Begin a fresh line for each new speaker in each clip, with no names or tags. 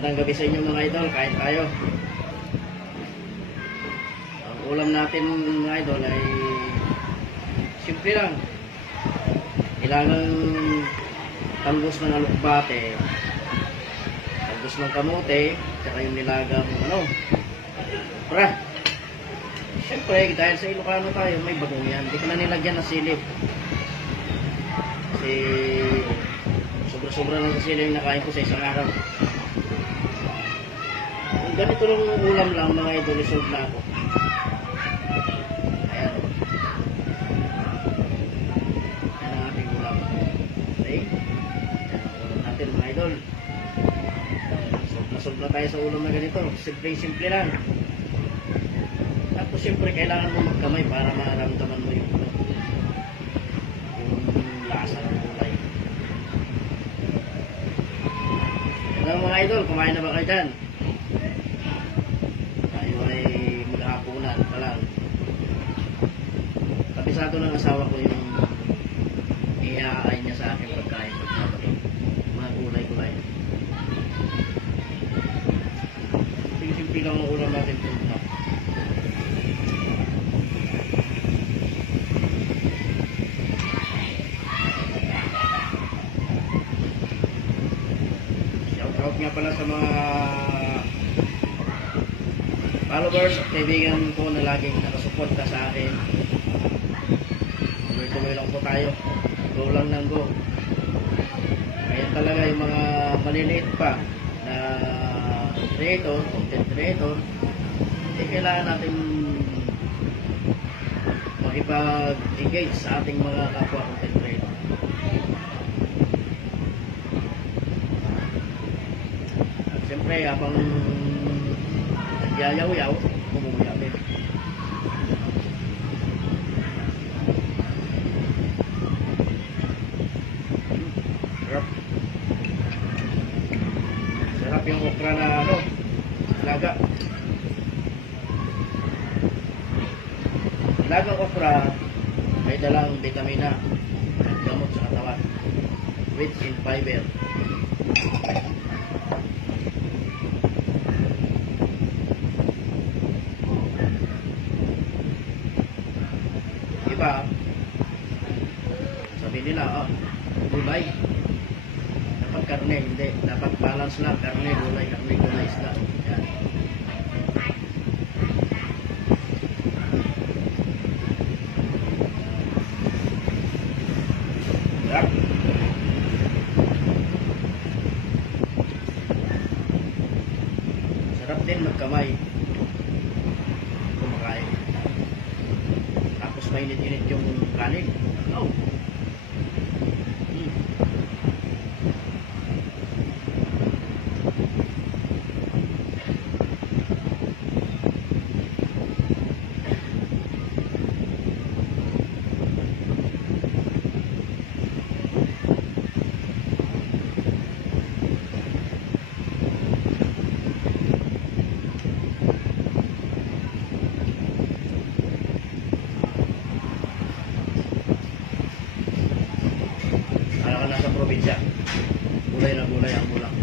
Magandang gabi sa inyo mga idol, kain tayo. Ang ulam natin mga idol ay simple lang. Kailangan talbos ng alukbate, talbos ng kamote, tsaka yung nilagang ano, pra. Siyempre, dahil sa Ilocano tayo, may bagong yan. Hindi ko na nilagyan ng silip. Kasi sobra-sobra lang sa silip yung nakain ko sa isang araw. Kung ganito lang ulam lang mga idol, isolve na ako. Ayan. Yan ang ating ulam. Okay? Yan ang ulam idol. Solve na tayo sa ulam na ganito. Simple-simple lang. Tapos siyempre kailangan mo magkamay para maramdaman mo yung, lang mga idol, kumain na ba kayo dyan? Tayo ay maghahaponan pa lang. Kapisado ng asawa ko yung iaay niya sa akin pagkain. Mga gulay-gulay. Simple-simple lang ang ulam natin ito. Shout out nga pala sa mga followers at kaibigan ko na laging nakasuporta sa akin. Lang po tayo. Go lang ng go. Kaya talaga yung mga maliliit pa na creator, content creator, eh, kailangan natin makipag-engage sa ating mga kapwa content creator. At siyempre, habang nagyayaw-yaw, umuwi din. Sarap. Sarap yung okra na ano, laga. Lagang okra may dalang vitamina at gamot sa katawan. Rich in fiber. Iba, sabi nila, oh, gulay. Dapat karne, hindi. Dapat balance lang, karne, gulay, karne, gulay, isda. Yan. Sarap. Sarap din magkamay. Kumakain. Tapos mainit-init yung kanin. Oh. Probinsya. Gulay na gulay ang ulam.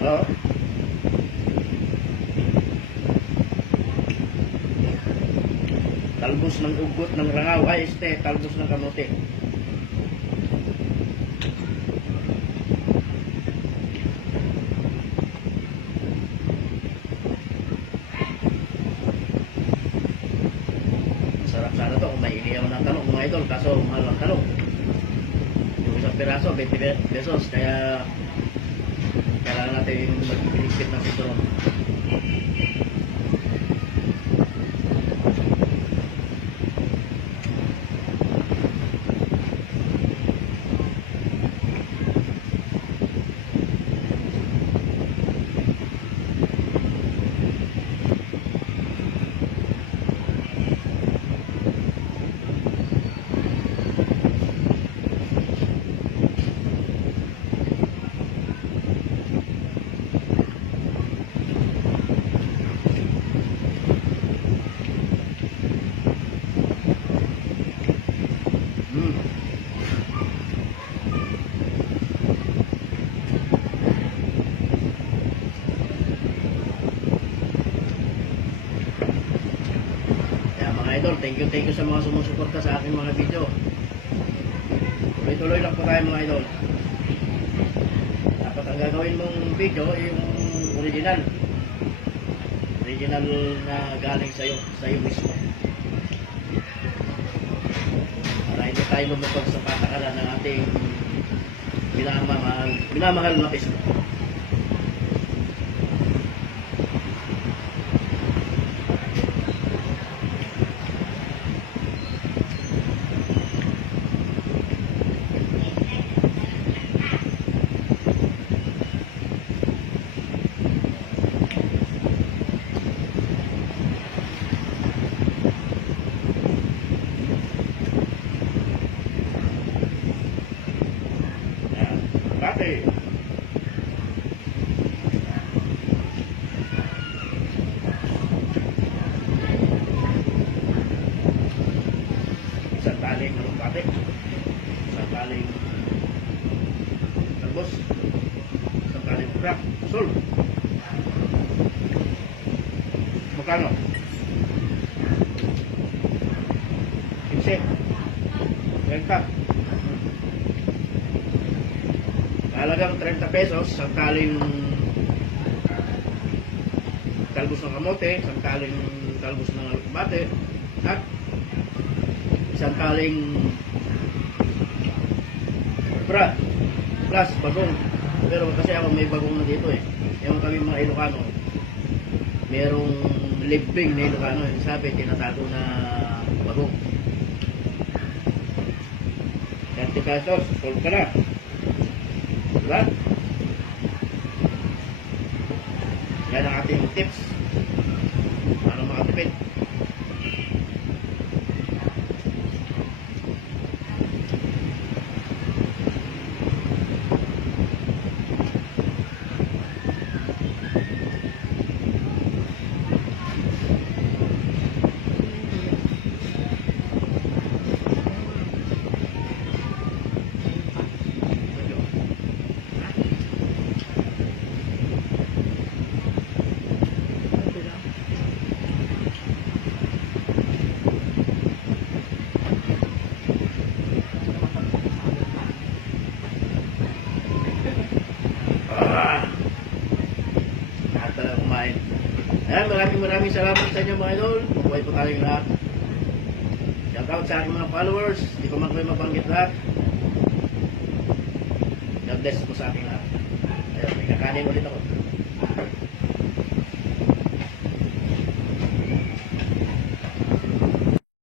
Hello? Talbos ng ugot ng rangaw. Ay, este, talbos ng kamote. Iniyaw ng talong mga idol. Kaso mahal ang talong. Yung isang piraso, 20 pe- pesos. Kaya kailangan natin magpiligpit ng sitron. Idol. Thank you, thank you sa mga sumusuporta sa aking mga video. Tuloy-tuloy lang po tayo mga idol. Dapat ang gagawin mong video yung original. Original na galing sa'yo, sa'yo mismo. Para hindi tayo lumutog sa patakaran ng ating minamahal, minamahal na Facebook. Yan. Bate. Isang taling ng bate. Isang taling talbos. Isang taling crack. Sul. Magkano? 15. 30. Halagang 30 pesos, isang taling talbos ng kamote, isang taling talbos ng alubate, at isang taling bra, plus bagong. Pero kasi ako may bagong na dito eh. Yung kami mga Ilocano, merong libbing na Ilocano. Yung sabi, tinatago na bagong. 30 pesos, solve ka na. Diba? Yan ang ating tips. Para makatipid. Ah! Lahat talaga kumain. Ayan, maraming maraming salamat sa inyo mga idol. Mabuhay po tayong lahat. Shout out sa aking mga followers. Hindi ko man mabanggit lahat. God bless po sa ating lahat. Ayan, may kakanin ulit ako.